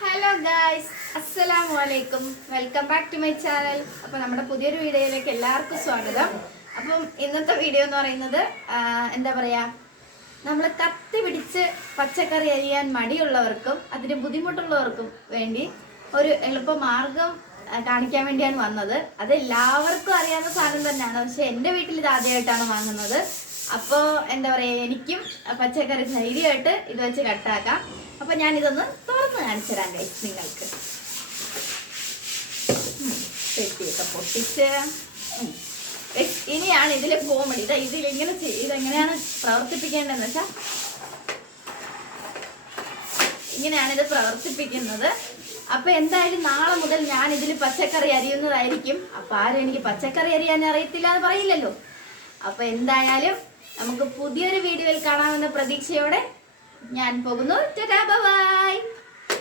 Hello guys, അസ്സലാമു അലൈക്കും. Welcome back to my channel. അപ്പോൾ നമ്മുടെ പുതിയൊരു വീഡിയോയിലേക്ക് എല്ലാവർക്കും സ്വാഗതം. അപ്പം ഇന്നത്തെ വീഡിയോ എന്ന് പറയുന്നത് എന്താ പറയുക, നമ്മൾ കത്തി പിടിച്ച് പച്ചക്കറി അരിയാൻ മടിയുള്ളവർക്കും അതിന് ബുദ്ധിമുട്ടുള്ളവർക്കും വേണ്ടി ഒരു എളുപ്പ മാർഗം കാണിക്കാൻ വേണ്ടിയാണ് വന്നത്. അത് എല്ലാവർക്കും അറിയാവുന്ന സാധനം തന്നെയാണ്, പക്ഷെ എൻ്റെ വീട്ടിൽ ഇത് ആദ്യമായിട്ടാണ് വാങ്ങുന്നത്. അപ്പോൾ എന്താ പറയുക, എനിക്കും പച്ചക്കറി ധൈര്യമായിട്ട് ഇത് വെച്ച് കട്ടാക്കാം. അപ്പോൾ ഞാനിതൊന്ന് തുറന്ന് കാണിച്ചു തരാം ഗൈസ് നിങ്ങൾക്ക്. പെട്ടിയൊക്കെ പൊട്ടിച്ച് ഇനിയാണ് ഇതിൽ കോമഡി. ഇതിലിങ്ങനെ ഇതെങ്ങനെയാണ് പ്രവർത്തിപ്പിക്കേണ്ടതെന്ന് വെച്ചാൽ ഇങ്ങനെയാണ് ഇത് പ്രവർത്തിപ്പിക്കുന്നത്. അപ്പൊ എന്തായാലും നാളെ മുതൽ ഞാൻ ഇതിൽ പച്ചക്കറി അരിയുന്നതായിരിക്കും. അപ്പൊ ആരും എനിക്ക് പച്ചക്കറി അരിയാൻ അറിയത്തില്ല എന്ന് പറയില്ലല്ലോ. അപ്പൊ എന്തായാലും നമുക്ക് പുതിയൊരു വീഡിയോയിൽ കാണാമെന്ന പ്രതീക്ഷയോടെ ഞാൻ പോകുന്നു. ടാറ്റാ, ബൈ.